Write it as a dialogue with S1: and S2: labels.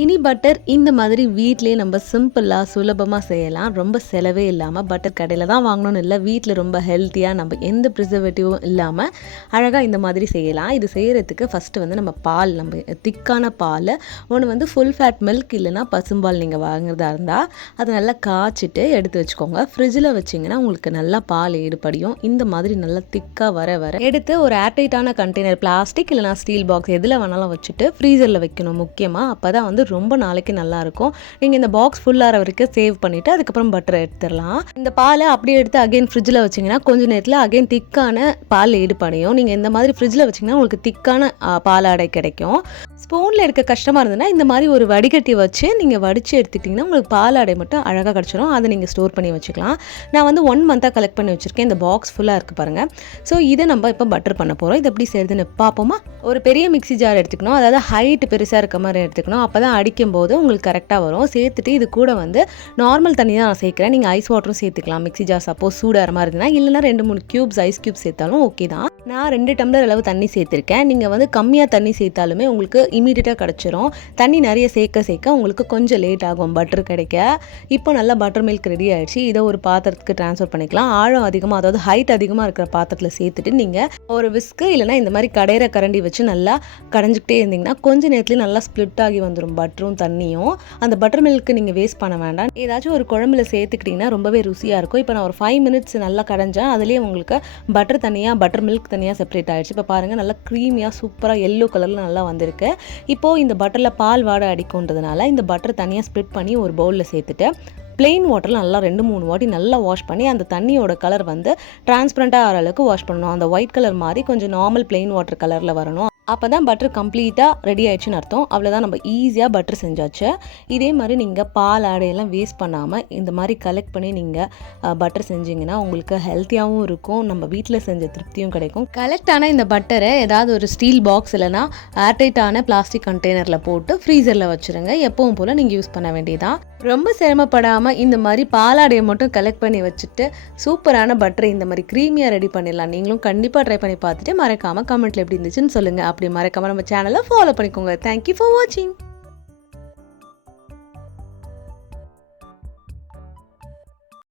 S1: இனி பட்டர் இந்த மாதிரி வீட்லேயே நம்ம சிம்பிளாக சுலபமாக செய்யலாம். ரொம்ப செலவே இல்லாமல் பட்டர் கடையில் தான் வாங்கணும்னு இல்லை வீட்டில் ரொம்ப ஹெல்த்தியாக நம்ம எந்த ப்ரிசர்வேட்டிவும் இல்லாமல் அழகாக இந்த மாதிரி செய்யலாம். இது செய்கிறதுக்கு ஃபஸ்ட்டு வந்து நம்ம பால் நம்ம திக்கான பால் ஒன்று வந்து ஃபுல் ஃபேட் மில்க் இல்லைன்னா பசும்பால் நீங்கள் வாங்குறதா இருந்தால் அதை நல்லா காய்ச்சிட்டு எடுத்து வச்சுக்கோங்க. ஃப்ரிட்ஜில் வச்சிங்கன்னா உங்களுக்கு நல்லா பால் ஈடுபடியும் இந்த மாதிரி நல்லா திக்காக வர வர எடுத்து ஒரு ஏர்டைட்டான கண்டெய்னர் பிளாஸ்டிக் இல்லைனா ஸ்டீல் பாக்ஸ் எதில் வேணாலும் வச்சுட்டு ஃப்ரீசரில் வைக்கணும் முக்கியமாக அப்போ தான் வந்து ரொம்ப நாளைக்கு நல்லாயிருக்கும். நீங்கள் இந்த பாக்ஸ் ஃபுல்லாகிற வரைக்கும் சேவ் பண்ணிவிட்டு அதுக்கப்புறம் பட்டர் எடுத்துடலாம். இந்த பாலை அப்படியே எடுத்து அகைன் ஃப்ரிட்ஜில் வச்சிங்கன்னா கொஞ்ச நேரத்தில் அகைன் திக்கான பால் ஈடுபடையும் நீங்கள் இந்த மாதிரி ஃப்ரிட்ஜில் வச்சிங்கன்னா உங்களுக்கு திக்கான பாலாடை கிடைக்கும். ஸ்பூனில் இருக்க கஷ்டமாக இருந்ததுன்னா இந்த மாதிரி ஒரு வடிகட்டி வச்சு நீங்கள் வடித்து எடுத்துக்கிட்டிங்கன்னா உங்களுக்கு பாலாடை மட்டும் அழகாக கிடச்சிரும். அதை நீங்கள் ஸ்டோர் பண்ணி வச்சுக்கலாம். நான் வந்து ஒன் மந்த்தாக கலெக்ட் பண்ணி வச்சுருக்கேன். இந்த பாக்ஸ் ஃபுல்லாக இருக்குது பாருங்கள் ஸோ இதை நம்ம இப்போ பட்டர் பண்ண போகிறோம் இது எப்படி செய்யுதுன்னு பார்ப்போமா? ஒரு பெரிய மிக்சி ஜார் எடுத்துக்கணும். அதாவது ஹைட் பெருசாக இருக்க மாதிரி எடுத்துக்கணும். அப்போ தான் அடிக்கும் போது உங்களுக்கு கரெக்டாக வரும். சேர்த்துட்டு இது கூட வந்து நார்மல் தண்ணி தான் நான் சேர்க்குறேன். நீங்கள் ஐஸ் வாட்டரும் சேர்த்துக்கலாம். மிக்ஸி ஜார் சப்போஸ் சூடாகிற மாதிரி இருந்ததுன்னா. இல்லைனா ரெண்டு மூணு க்யூப்ஸ் ஐஸ் க்யூப் சேர்த்தாலும் ஓகே தான். நான் ரெண்டு டம்ளர் அளவு தண்ணி சேர்த்துருக்கேன். நீங்கள் வந்து கம்மியாக தண்ணி சேர்த்தாலுமே உங்களுக்கு இமீடியட்டாக கிடச்சிரும். தண்ணி நிறைய சேர்க்க சேர்க்க உங்களுக்கு கொஞ்சம் லேட் ஆகும். பட்டர் கிடைக்க. இப்போ நல்லா பட்டர் மில்க் ரெடி ஆகிடுச்சு இதை ஒரு பாத்திரத்துக்கு ட்ரான்ஸ்ஃபர் பண்ணிக்கலாம். ஆழம் அதிகமாக அதாவது ஹைட் அதிகமாக இருக்கிற பாத்திரத்தில் சேர்த்துட்டு நீங்கள் ஒரு விஸ்க்கு இல்லைனா இந்த மாதிரி கடையிற கரண்டி வச்சு நல்லா கடைஞ்சிக்கிட்டே இருந்தீங்கன்னா கொஞ்சம் நேரத்துலேயே நல்லா ஸ்ப்ளிட் ஆகி வந்துடும் பட்டரும் தண்ணியும். அந்த பட்டர் மில்க்கு நீங்கள் வேஸ்ட் பண்ண வேண்டாம். ஏதாச்சும் ஒரு குழம்புல சேர்த்துக்கிட்டிங்கன்னா ரொம்பவே ருசியாக இருக்கும். இப்போ நான் ஒரு ஃபைவ் மினிட்ஸ் நல்லா கடைஞ்சேன். அதுலேயே உங்களுக்கு பட்டர் தனியாக பட்டர் மில்க் தனியாக செப்பரேட் ஆகிடுச்சு இப்போ பாருங்கள் நல்லா க்ரீமியாக சூப்பராக எல்லோ கலரில் நல்லா வந்திருக்கு. இப்போது இந்த பட்டரில் பால் வாடை அடிக்குன்றதுனால இந்த பட்டர் தனியாக ஸ்ப்ளிட் பண்ணி ஒரு பவுலில் சேர்த்துட்டு பிளெயின் வாட்டரில் நல்லா ரெண்டு மூணு வாட்டி நல்லா வாஷ் பண்ணி அந்த தண்ணியோட கலர் வந்து டிரான்ஸ்பரண்ட்டாக ஆகிற அளவுக்கு வாஷ் பண்ணணும். அந்த ஒயிட் கலர் மாதிரி கொஞ்சம் நார்மல் பிளெயின் வாட்டர் கலரில் வரணும். அப்போ தான் பட்டர் கம்ப்ளீட்டாக ரெடி ஆயிடுச்சுன்னு அர்த்தம். அவ்வளோதான் நம்ம ஈஸியாக பட்டர் செஞ்சாச்சு. இதே மாதிரி நீங்கள் பால் ஆடையெல்லாம் வேஸ்ட் பண்ணாமல் இந்த மாதிரி கலெக்ட் பண்ணி நீங்கள் பட்டர் செஞ்சீங்கன்னா உங்களுக்கு ஹெல்த்தியாகவும் இருக்கும். நம்ம வீட்டில் செஞ்ச திருப்தியும் கிடைக்கும். கலெக்ட் ஆன இந்த பட்டரை ஏதாவது ஒரு ஸ்டீல் பாக்ஸ் இல்லைனா ஏர்டைட்டான பிளாஸ்டிக் கண்டெய்னரில் போட்டு ஃப்ரீசரில் வச்சுருங்க. எப்பவும் போல் நீங்கள் யூஸ் பண்ண வேண்டியதான் ரொம்ப சிரமப்படாமல் இந்த மாதிரி பாலாடையை மட்டும் கலெக்ட் பண்ணி வச்சுட்டு சூப்பரான பட்டரை இந்த மாதிரி க்ரீமியாக ரெடி பண்ணிடலாம். நீங்களும் கண்டிப்பாக ட்ரை பண்ணி பார்த்துட்டு மறக்காமல் கமெண்ட்டில் எப்படி இருந்துச்சுன்னு சொல்லுங்கள் அப்படி மறக்காமல் நம்ம சேனலை ஃபாலோ பண்ணிக்கோங்க. தேங்க்யூ ஃபார் வாட்சிங்